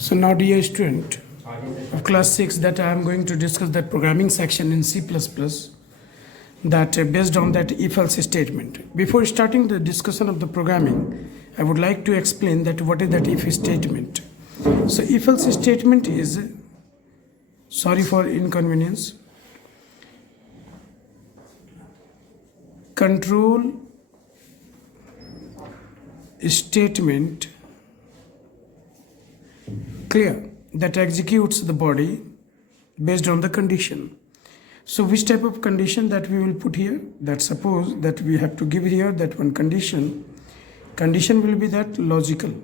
So now, dear student of class 6, that I am going to discuss that programming section in C++ that based on that if-else statement. Before starting the discussion of the programming, I would like to explain that what is that if statement. So if-else statement is, sorry for inconvenience, control statement, clear, that executes the body based on the condition. So which type of condition that we will put here? That suppose that we have to give here that one condition will be that logical.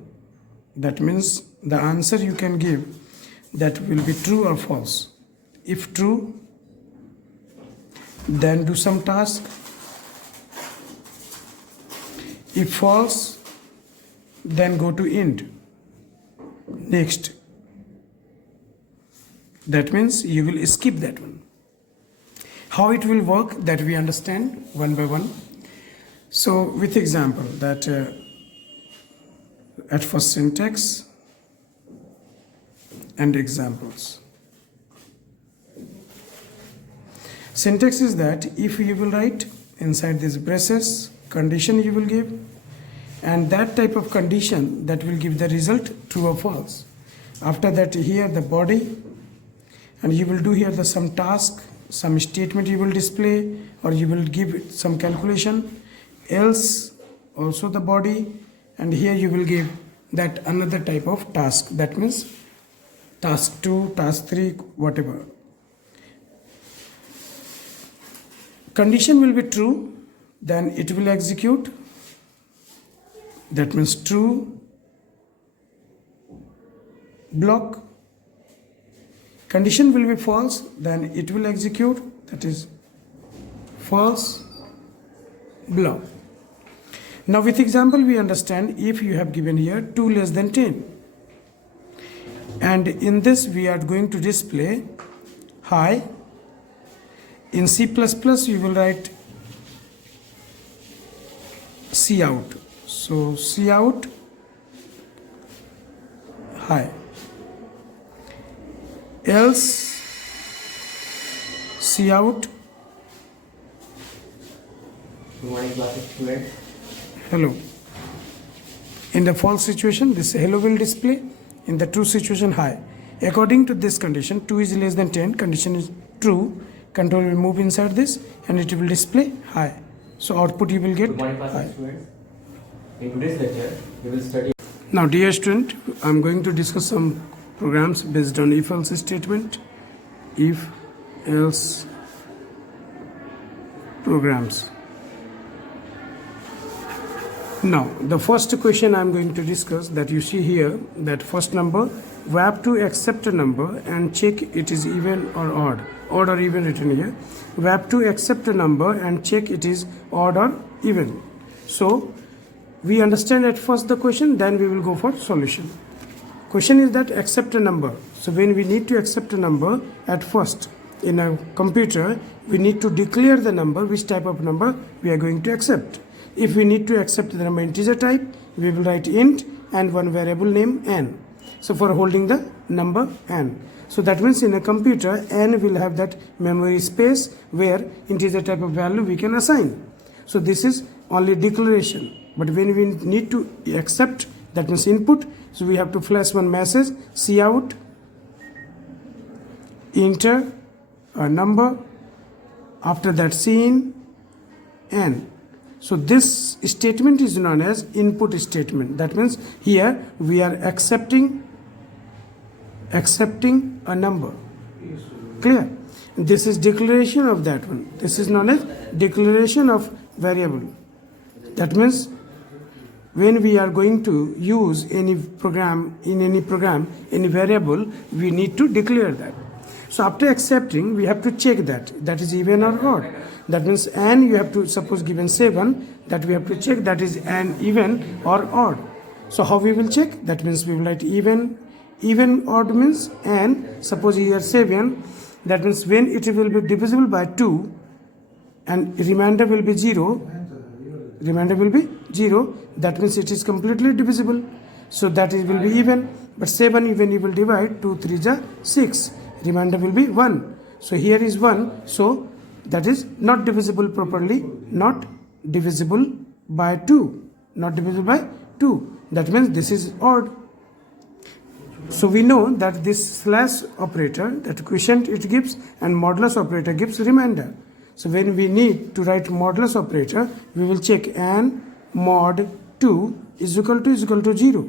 That means the answer you can give that will be true or false. If true, then do some task. If false, then go to end. Next. That means you will skip that one. How it will work, that we understand one by one. So with example, that at first syntax and examples. Syntax is that if you will write inside these braces, condition you will give, and that type of condition that will give the result true or false. After that, here the body, and you will do here the some task, some statement you will display, or you will give some calculation, else also the body, and here you will give that another type of task. That means task 2, task 3, whatever. Condition will be true, then it will execute. That means true block. Condition will be false, then it will execute, that is false block. Now with example we understand if you have given here 2 less than 10, and in this we are going to display high. In C++ you will write cout. So cout high, else cout hello. In the false situation, this hello will display. In the true situation, high. According to this condition, 2 is less than 10, condition is true, control will move inside this and it will display high. So output you will get high. In today's lecture, we will study. Now, dear student, I am going to discuss some programs based on if-else statement, if-else programs. Now, the first question I am going to discuss, that you see here, that first number, we have to accept a number and check it is even or odd or even written here. We have to accept a number and check it is odd or even. So, we understand at first the question, then we will go for solution. Question is that accept a number. So when we need to accept a number, at first in a computer, we need to declare the number, which type of number we are going to accept. If we need to accept the number integer type, we will write int and one variable name n. So for holding the number n. So that means in a computer, n will have that memory space where integer type of value we can assign. So this is only declaration. But when we need to accept, that means input, so we have to flash one message, cout, enter a number, after that cin, n. So this statement is known as input statement. That means here we are accepting a number. Clear? This is declaration of that one. This is known as declaration of variable. That means when we are going to use any program, any variable, we need to declare that. So after accepting, we have to check that is even or odd. That means n you have to suppose given 7, that we have to check that is an even or odd. So how we will check? That means we will write even odd means n, suppose here 7, that means when it will be divisible by 2 and remainder will be 0, that means it is completely divisible. So that will be even. But 7 when you will divide, 2 3 is 6. Remainder will be 1. So here is 1. So that is not divisible properly. Not divisible by 2. Not divisible by 2. That means this is odd. So we know that this slash operator, that quotient it gives, and modulus operator gives remainder. So when we need to write modulus operator, we will check n mod 2 is equal to 0.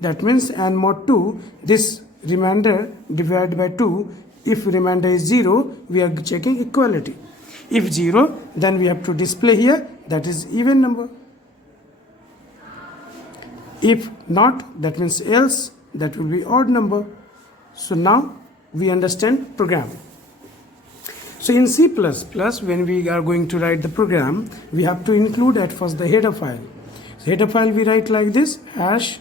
That means n mod 2, this remainder divided by 2. If remainder is 0, we are checking equality. If 0, then we have to display here, that is even number. If not, that means else, that will be odd number. So now we understand program. So in C++, when we are going to write the program, we have to include at first the header file. So header file we write like this, hash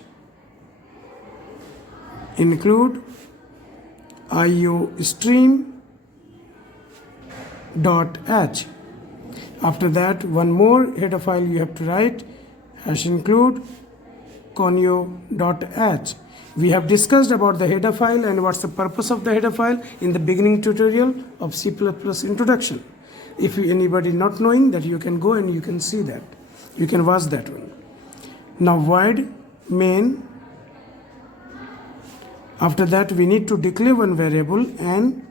include iostream dot h. After that, one more header file you have to write, hash include conio.h. We have discussed about the header file and what's the purpose of the header file in the beginning tutorial of C++ introduction. If anybody not knowing that, you can go and you can see that. You can watch that one. Now void main. After that, we need to declare one variable and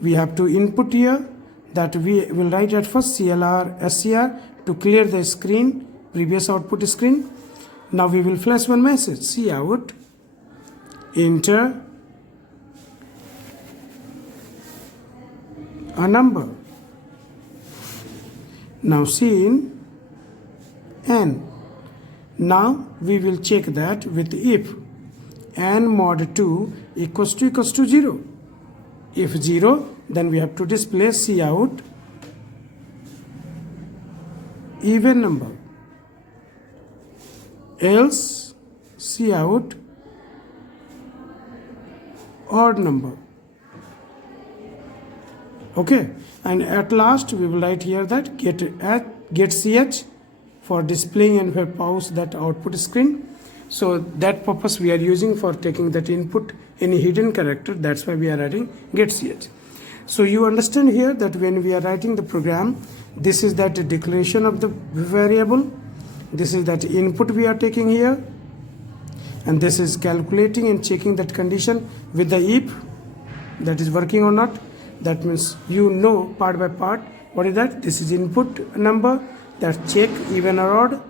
we have to input here that we will write at first clr scr to clear the screen, previous output screen. Now we will flash one message, cout enter a number. Now scene n. Now we will check that with if n mod 2 equals to 0. If 0, then we have to display cout even number. Else cout odd number. Okay, and at last we will write here that get ch for displaying and for pause that output screen. So that purpose we are using for taking that input any hidden character. That's why we are writing get ch. So you understand here that when we are writing the program, this is that declaration of the variable, this is that input we are taking here, and this is calculating and checking that condition with the if that is working or not. That means you know part by part what is that. This is input number, that check even or odd,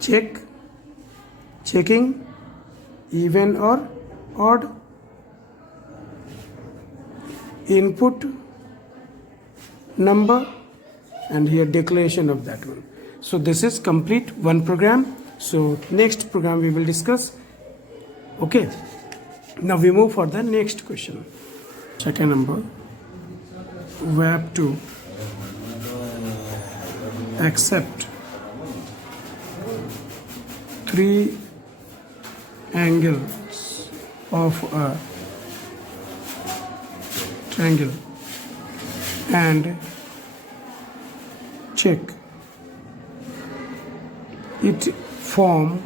checking even or odd, input number, and here declaration of that one. So this is complete one program. So next program we will discuss. Okay, now we move for the next question. Second number, web to accept 3 angles of a triangle and check it form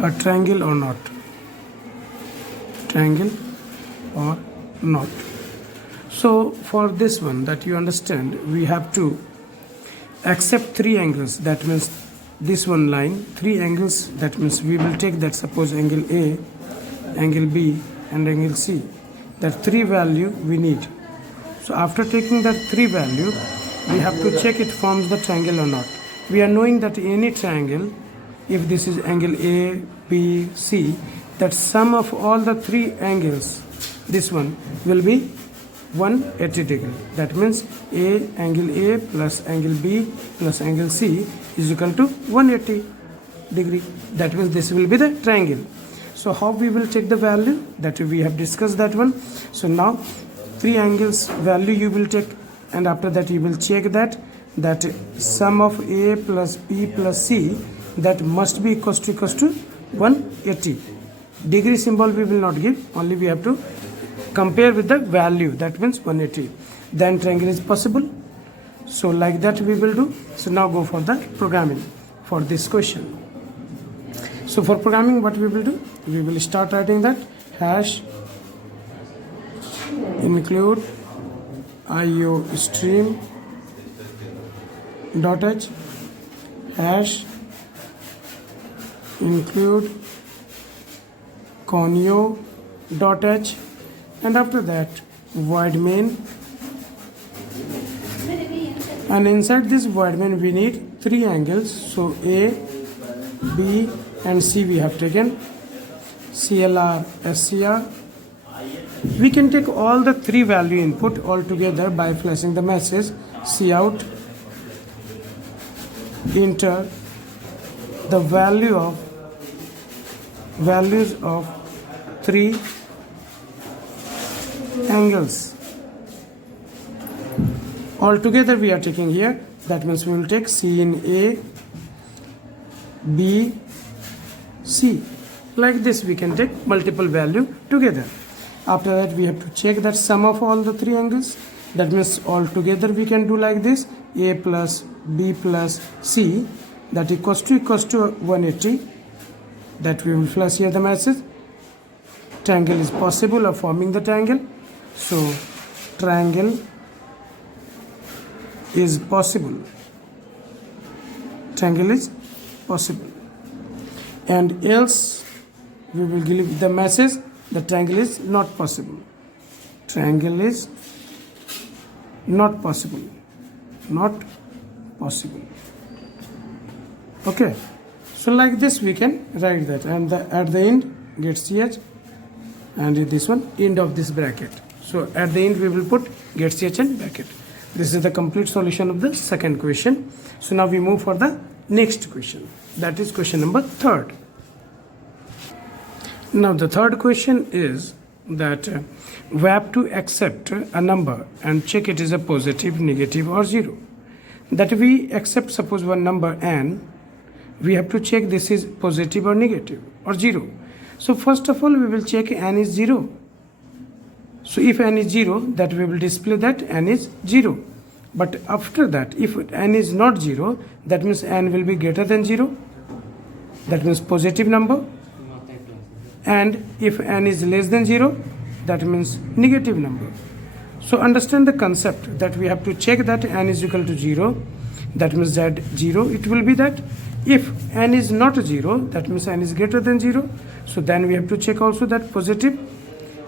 a triangle or not. Triangle or not. So for this one, that you understand, we have to accept 3 angles. That means this one line, 3 angles. That means we will take that, suppose angle A, angle B, and angle C. That 3 value we need. So after taking that 3 value, we have to check it forms the triangle or not. We are knowing that any triangle, if this is angle A, B, C, that sum of all the 3 angles, this one will be 180 degree. That means angle A plus angle B plus angle C is equal to 180 degree. That means this will be the triangle. So how we will check the value, that we have discussed that one. So now 3 angles value you will take, and after that you will check that sum of A plus B plus C, that must be equals to 180. Degree symbol we will not give, only we have to compare with the value, that means 180. Then triangle is possible. So like that we will do. So now go for the programming for this question. So for programming, what we will do, we will start writing that hash include IO stream dot h, hash include conio dot h, and after that void main, and inside this void main we need three angles. So A, B and C we have taken, CLR, SCR. We can take all the three value input all together by flashing the message cout enter the values of three angles. All together we are taking here. That means we will take C in A, B, C. Like this we can take multiple value together. After that we have to check that sum of all the three angles. That means all together we can do like this: A plus B plus C, that equals to 180. That we will flash here the message. Triangle is possible of forming the triangle. So triangle is possible. Triangle is possible. And else we will give the message the triangle is not possible. Triangle is not possible. Not possible. Okay. So like this we can write that, and at the end get ch, and this one end of this bracket. So at the end we will put get ch and bracket. This is the complete solution of the second question. So now we move for the next question. That is question number 3. Now the third question is that we have to accept a number and check it is a positive, negative or 0. That we accept suppose one number n, we have to check this is positive or negative or 0. So first of all we will check n is 0. So if n is 0, that we will display that n is 0. But after that, if n is not 0, that means n will be greater than 0. That means positive number. And if n is less than 0, that means negative number. So understand the concept that we have to check that n is equal to 0. That means that 0, it will be that. If n is not 0, that means n is greater than 0. So then we have to check also that positive.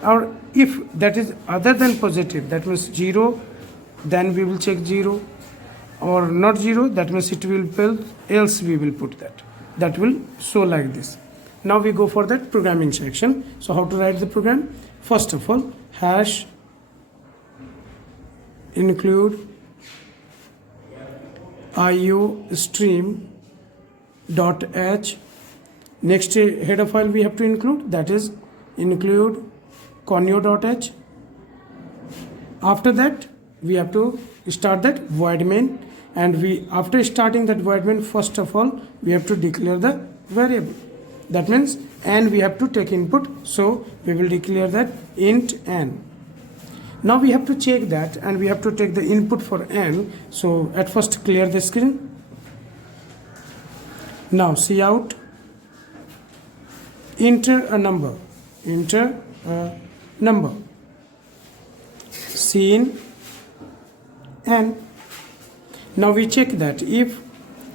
Or if that is other than positive, that means 0, then we will check 0. Or not 0, that means it will fail, else we will put that. That will show like this. Now we go for that programming section. So how to write the program? First of all, hash include IO stream dot h. Next header file we have to include, that is include conio dot h. After that we have to start that void main, and we after starting that void main, first of all we have to declare the variable. That means n we have to take input, so we will declare that int n. Now we have to check that, and we have to take the input for n. So at first clear the screen. Now cout enter a number, enter a number, scene n. Now we check that if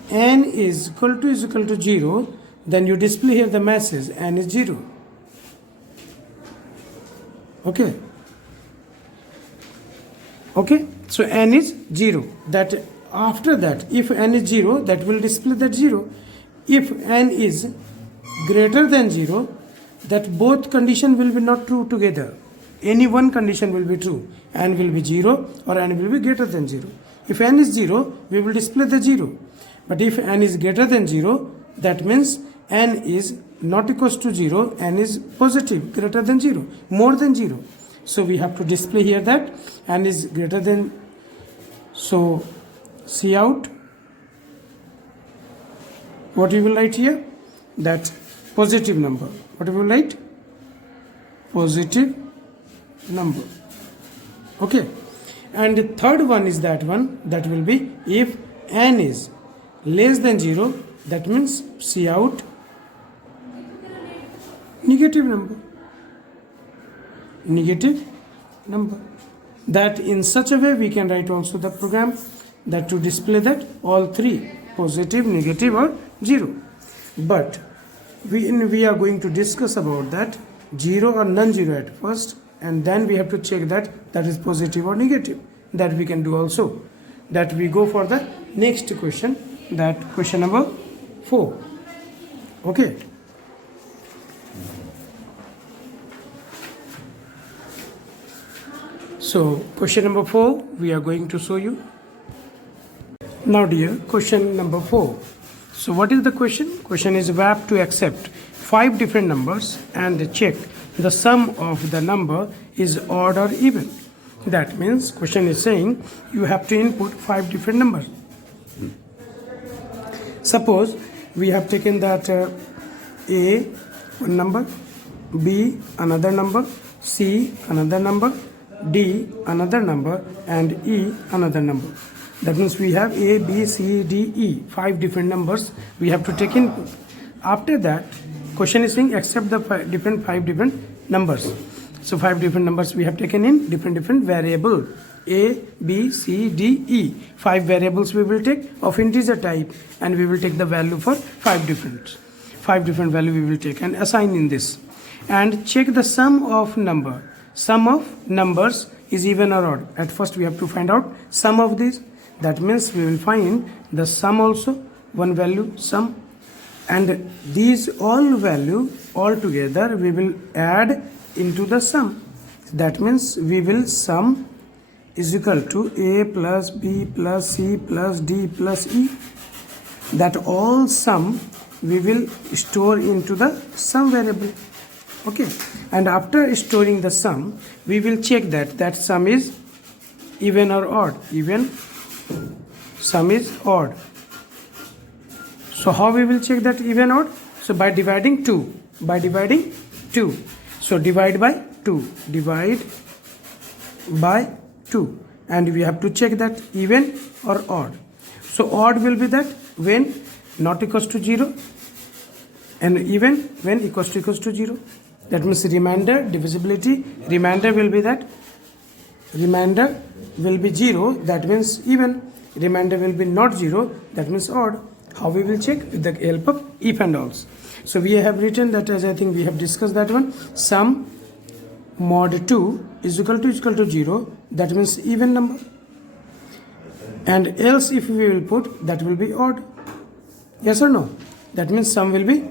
n is equal to 0, then you display here the message n is 0. Okay. Okay. So n is 0. That after that, if n is 0, that will display that 0. If n is greater than 0, that both condition will be not true together. Any one condition will be true. N will be 0 or n will be greater than 0. If n is 0, we will display the 0. But if n is greater than 0, that means n is not equals to 0, n is positive, greater than 0, more than 0. So we have to display here that n is greater than. So cout, what you will write here? That positive number. What you will write? Positive number. Okay. And the third one is that one, that will be if n is less than 0, that means cout negative number. Negative number. That in such a way we can write also the program that to display that all three, positive, negative or 0. But we are going to discuss about that 0 or non-zero at first, and then we have to check that is positive or negative. That we can do also. That we go for the next question, that question number 4. Okay. So question number 4 we are going to show you. Now dear, question number 4. So what is the question? Question is we have to accept 5 different numbers and check the sum of the number is odd or even. That means question is saying you have to input 5 different numbers. Suppose we have taken that A one number, B another number, C another number, D another number and E another number. That means we have A, B, C, D, E, 5 different numbers we have to take input. After that, question is saying accept the 5 different numbers. So 5 different numbers we have taken in different variable. A, B, C, D, E. 5 variables we will take of integer type, and we will take the value for 5 different value we will take and assign in this. And check the sum of number. Sum of numbers is even or odd. At first we have to find out sum of these. That means we will find the sum also, one value sum, and these all value all together we will add into the sum. That means we will sum is equal to A plus B plus C plus D plus E. That all sum we will store into the sum variable. Okay, and after storing the sum we will check that sum is even or odd. Even sum is odd. So how we will check that even odd? So by dividing 2. So divide by 2. Divide by 2. And we have to check that even or odd. So odd will be that when not equals to 0, and even when equals to 0. That means remainder, divisibility, remainder will be that. Remainder will be 0, that means even. Remainder will be not 0, that means odd. How we will check? With the help of if and alls. So we have written that, as I think we have discussed that one. Sum mod 2 is equal to 0, that means even number. And else if we will put, that will be odd. Yes or no? That means sum will be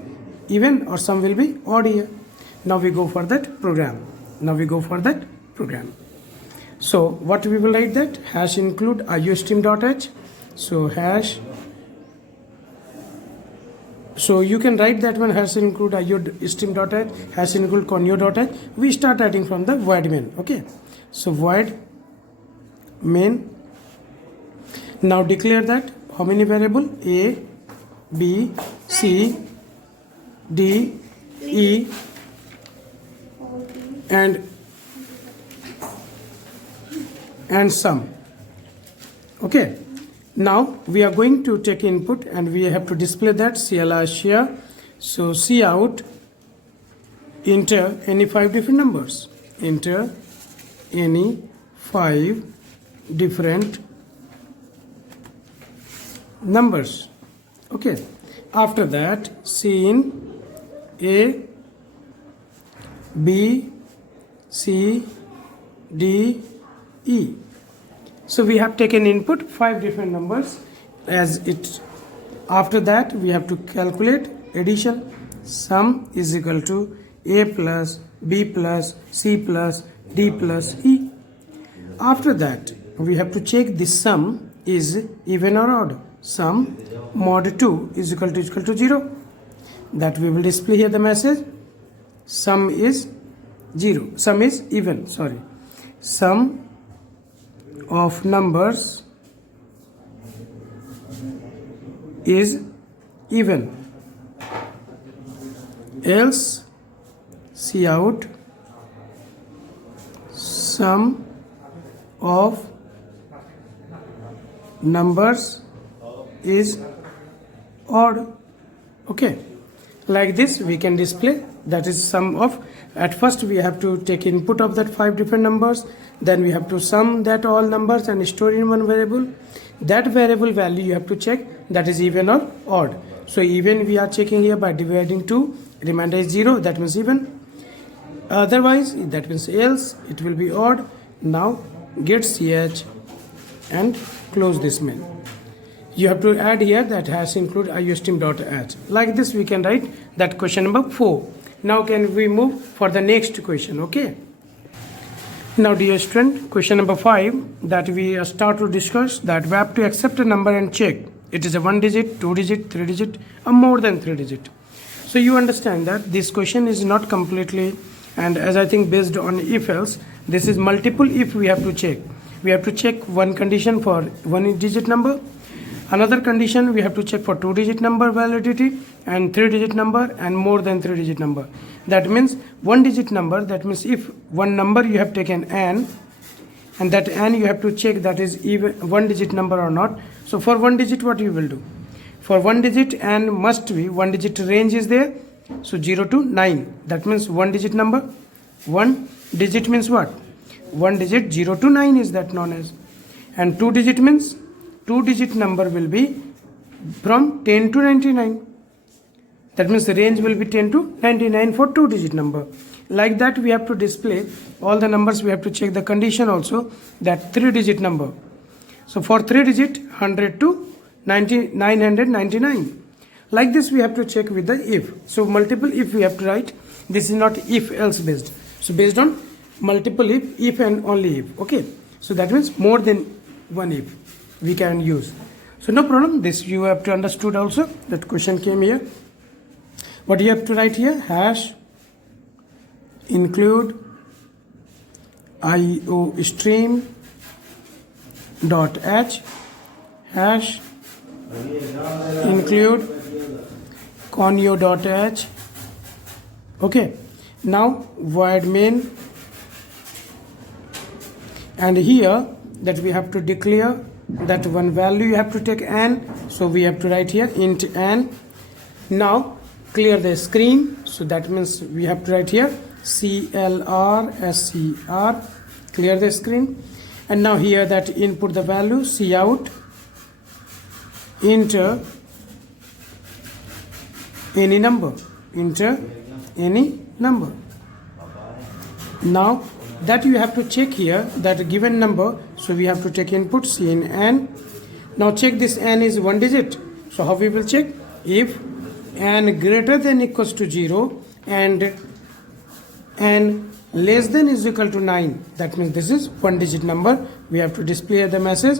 even or sum will be odd here. Now we go for that program. So what we will write that? Hash include iostream.h. So hash. So you can write that one, hash include iostream.h, hash include conio.h. We start writing from the void main. Okay. So void main. Now declare that how many variable? A, B, C, D, E and sum. Okay. Now we are going to take input and we have to display that CLR share. So C out, enter any 5 different numbers. Enter any 5 different numbers. Okay. After that, C in A, B, C, D, E. So we have taken input 5 different numbers as it. After that we have to calculate addition. Sum is equal to A plus B plus C plus D plus E. After that we have to check this sum is even or odd. Sum mod 2 is equal to 0. That we will display here the message. Sum is 0. Sum is even. Sorry. Sum of numbers is even. Else see out sum of numbers is odd. Okay. Like this we can display, that is sum of, at first we have to take input of that 5 different numbers, then we have to sum that all numbers and store in one variable. That variable value you have to check, that is even or odd. So even we are checking here by dividing 2, remainder is 0, that means even. Otherwise, that means else, it will be odd. Now get ch and close this main. You have to add here that has include iostream.h. Like this we can write that question number 4. Now can we move for the next question, okay? Now dear student, question number 5 that we start to discuss, that we have to accept a number and check it is a 1 digit, 2 digit, 3 digit or more than 3 digit. So you understand that this question is not completely, and as I think based on if else, this is multiple if we have to check. We have to check one condition for 1 digit number, another condition we have to check for 2 digit number validity, and 3 digit number and more than 3 digit number. That means 1 digit number, that means if one number you have taken n, and that n you have to check that is even 1 digit number or not. So for 1 digit what you will do? For 1 digit n must be 1 digit range is there. So 0 to 9, that means 1 digit number. 1 digit means what? 1 digit 0 to 9 is that known as. And 2 digit means 2 digit number will be from 10 to 99. That means the range will be 10 to 99 for 2 digit number. Like that we have to display all the numbers. We have to check the condition also, that 3 digit number. So for 3 digit 100 to 999. Like this we have to check with the if. So multiple if we have to write. This is not if else based. So based on multiple if and only if. Okay. So that means more than one if we can use. So no problem. This you have to understood also. That question came here. What you have to write here? Hash include iostream.h hash include conio.h. Okay. Now void main, and here that we have to declare that one value you have to take n. So we have to write here int n. Now clear the screen. So that means we have to write here clr clear the screen. And now here that input the value cout enter any number, enter any number. Now that you have to check here that given number, so we have to take input cn. Now check this n is 1 digit. So how we will check? If n greater than equals to 0 and n less than is equal to 9, that means this is 1 digit number. We have to display the message.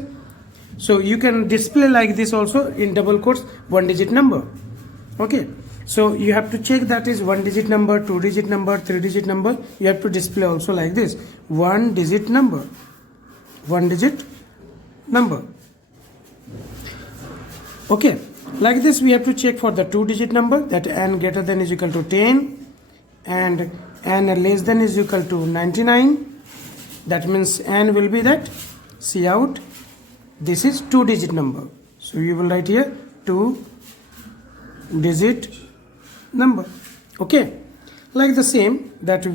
So you can display like this also in double quotes 1 digit number. Okay. So you have to check that is 1 digit number, 2 digit number, 3 digit number. You have to display also like this 1 digit number, 1 digit number. Okay. Like this we have to check for the 2 digit number, that n greater than is equal to 10 and n less than is equal to 99. That means n will be that cout. This is 2 digit number. So you will write here 2 digit number. Okay. Like the same that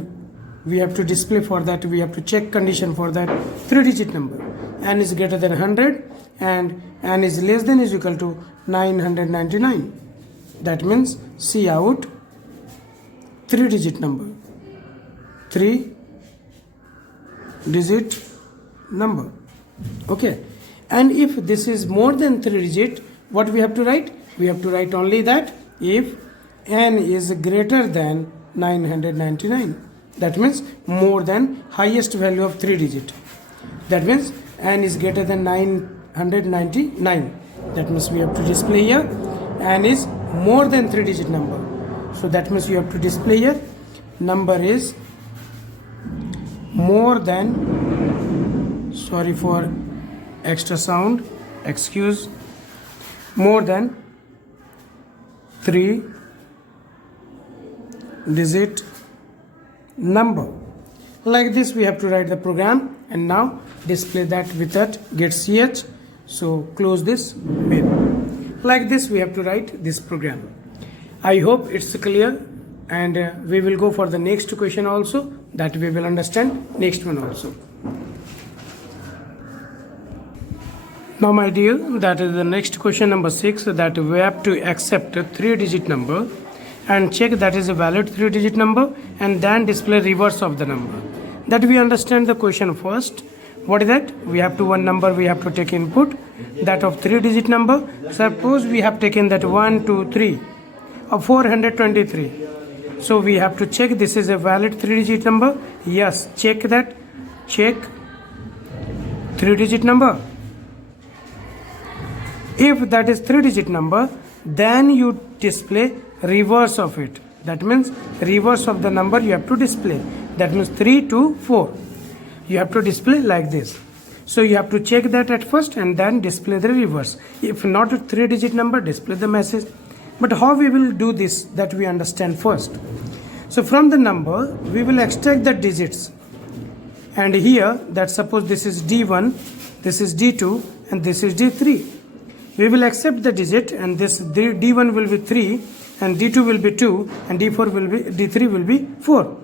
we have to display for that, we have to check condition for that 3 digit number. N is greater than 100 and n is less than is equal to 999. That means cout 3 digit number, 3 digit number. Okay. And if this is more than 3 digit, what we have to write? We have to write only that if n is greater than 999. That means more than highest value of 3 digit. That means n is greater than 999. That means we have to display here n is more than 3 digit number. So that means you have to display here number is more than, sorry for extra sound, excuse, more than 3 digit number. Like this we have to write the program, and now display that with that get ch. So close this main. Like this we have to write this program. I hope it's clear, and we will go for the next question also, that we will understand next one also. Now my dear, that is the next question number 6, that we have to accept a 3-digit number and check that is a valid 3-digit number and then display reverse of the number. That we understand the question first. What is that? We have to one number, we have to take input, that of 3-digit number. Suppose we have taken that 1, 2, 3 of 423. So we have to check this is a valid 3-digit number. Yes, check that. Check 3-digit number. If that is 3-digit number, then you display reverse of it. That means reverse of the number you have to display. That means 3 to 4. You have to display like this. So you have to check that at first and then display the reverse. If not a 3-digit number, display the message. But how we will do this, that we understand first. So from the number, we will extract the digits. And here, that suppose this is D1, this is D2, and this is D3. We will accept the digit, and this D1 will be 3, and D2 will be 2, and D3 will be 4.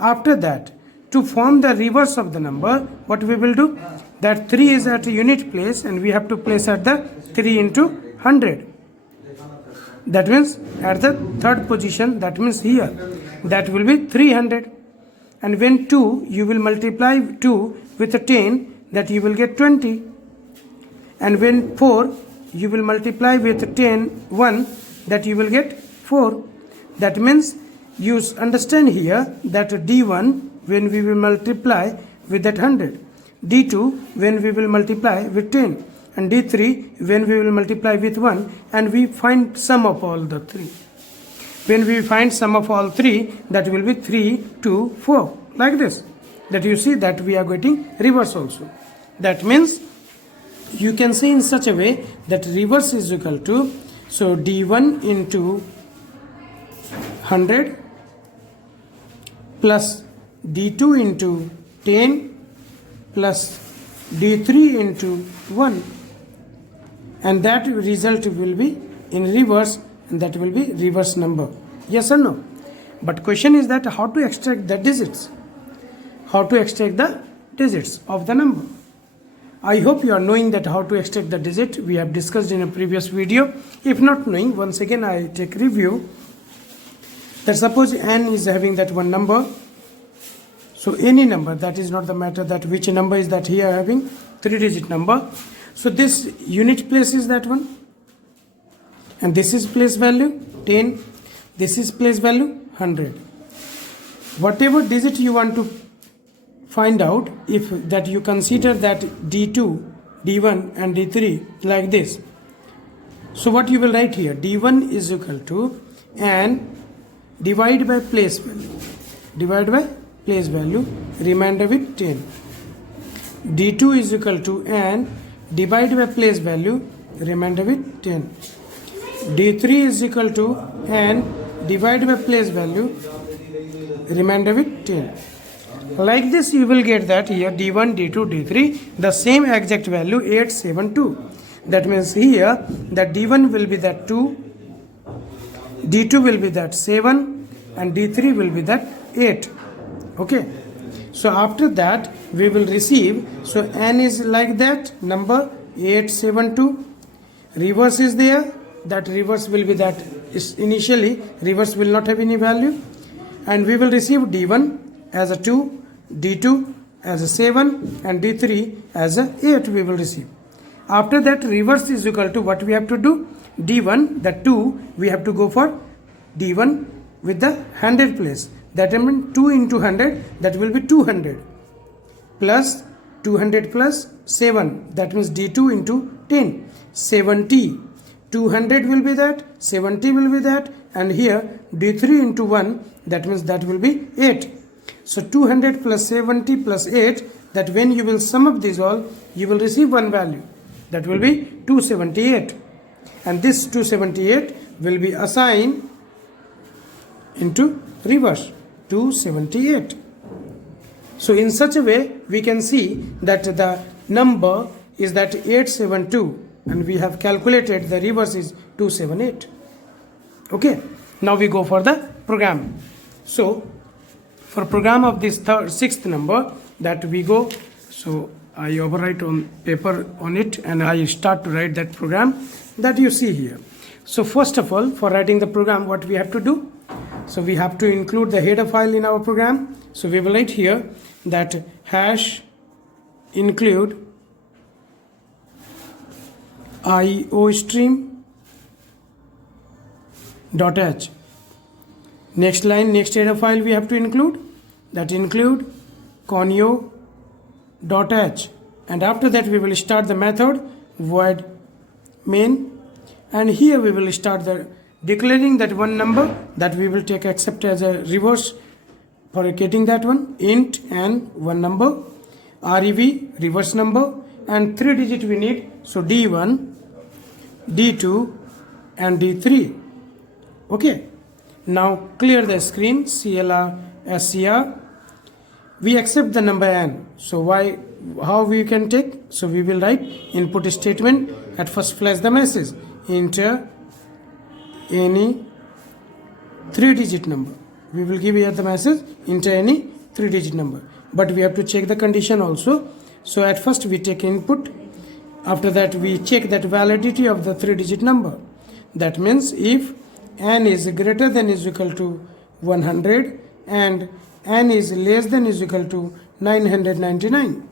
After that, to form the reverse of the number, what we will do? That 3 is at a unit place, and we have to place at the 3 into 100. That means at the third position, that means here, that will be 300. And when 2, you will multiply 2 with a 10, that you will get 20. And when 4, you will multiply with 1, that you will get 4. That means you understand here that D1 when we will multiply with that 100, D2 when we will multiply with 10, and D3 when we will multiply with 1, and we find sum of all the 3. When we find sum of all 3, that will be 3, 2, 4, like this. That you see that we are getting reverse also. That means you can say in such a way that reverse is equal to, so D1 into 100 plus D2 into 10 plus D3 into 1, and that result will be in reverse, and that will be reverse number. Yes or no? But question is that how to extract the digits? How to extract the digits of the number? I hope you are knowing that how to extract the digit. We have discussed in a previous video. If not knowing, once again I take review. That suppose n is having that one number. So any number, that is not the matter that which number is that here having 3-digit number. So this unit place is that one. And this is place value 10. This is place value 100. Whatever digit you want to find out, if that you consider that D2, D1 and D3 like this. So what you will write here, D1 is equal to n divide by place value. Divide by place value, remainder with 10. D2 is equal to n divide by place value, remainder with 10. D3 is equal to n divide by place value, remainder with 10. Like this you will get that here D1, D2, D3 the same exact value 872. That means here that D1 will be that 2, D2 will be that 7, and D3 will be that 8. Okay. So after that we will receive, so n is like that number 872. Reverse is there, that reverse will be that is initially reverse will not have any value, and we will receive D1 as a 2, D2 as a 7, and D3 as a 8 we will receive. After that reverse is equal to what we have to do, D1 the 2 we have to go for D1 with the 100 place. That means 2 into 100, that will be 200 plus 200 plus 7, that means D2 into 10, 70. 200 will be that, 70 will be that, and here D3 into 1, that means that will be 8. So 200 plus 70 plus 8, that when you will sum up these all, you will receive one value, that will be 278, and this 278 will be assigned into reverse 278. So in such a way we can see that the number is that 872, and we have calculated the reverse is 278. Okay, Now we go for the program. So for program of this sixth number that we go, so I overwrite on paper on it and I start to write that program that you see here. So first of all, for writing the program, what we have to do? So we have to include the header file in our program. So we will write here that hash include iostream .h. Next line, next header file we have to include, that include conio .h, and after that we will start the method void main, and here we will start the declaring that one number that we will take accept as a reverse for getting that one, int and one number, rev reverse number, and 3 digit we need, so d1, d2 and d3. Okay, now clear the screen, clr scr. We accept the number n. So how we can take? So we will write input statement. At first flash the message, enter any 3 digit number. We will give here the message, enter any 3 digit number, but we have to check the condition also. So at first we take input, after that we check that validity of the 3 digit number. That means if n is greater than is equal to 100 and n is less than is equal to 999.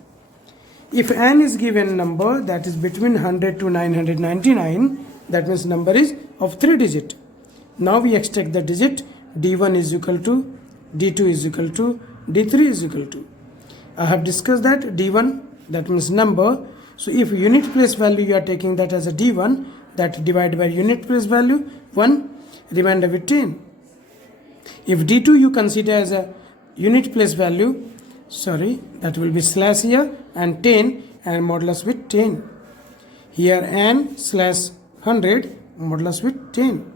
If n is given number that is between 100 to 999, that means number is of 3 digit. Now we extract the digit, d1 is equal to, d2 is equal to, d3 is equal to. I have discussed that d1, that means number. So if unit place value you are taking that as a d1, that divided by unit place value 1, remainder with 10. If d2 you consider as a unit place value, that will be slash here and 10 and modulus with 10. Here n slash 100 modulus with 10.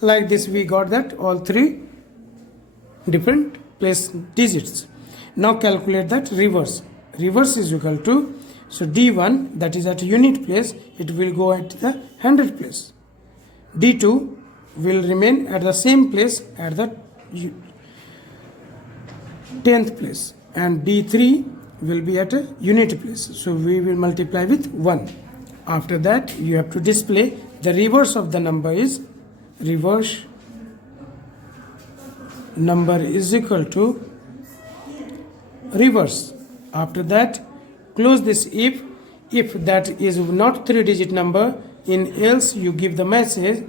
Like this we got that all 3 different place digits. Now calculate that reverse. Reverse is equal to, so d1 that is at unit place, it will go at the 100 place. d2 will remain at the same place at the 10th place, and d3 will be at a unit place, so we will multiply with 1. After that you have to display the reverse of the number is reverse number is equal to reverse. After that close this if that is not 3 digit number, in else you give the message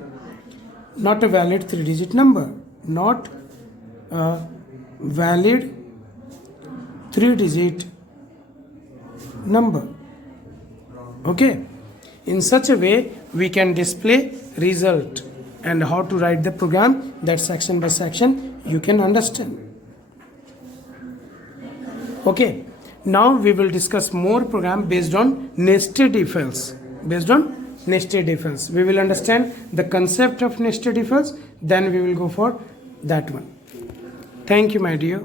not a valid 3 digit number, not a valid 3 digit number. Okay, in such a way we can display result, and how to write the program, that section by section you can understand. Okay, now we will discuss more program based on nested if else. Based on nested if else, we will understand the concept of nested if else, then we will go for that one. Thank you, my dear.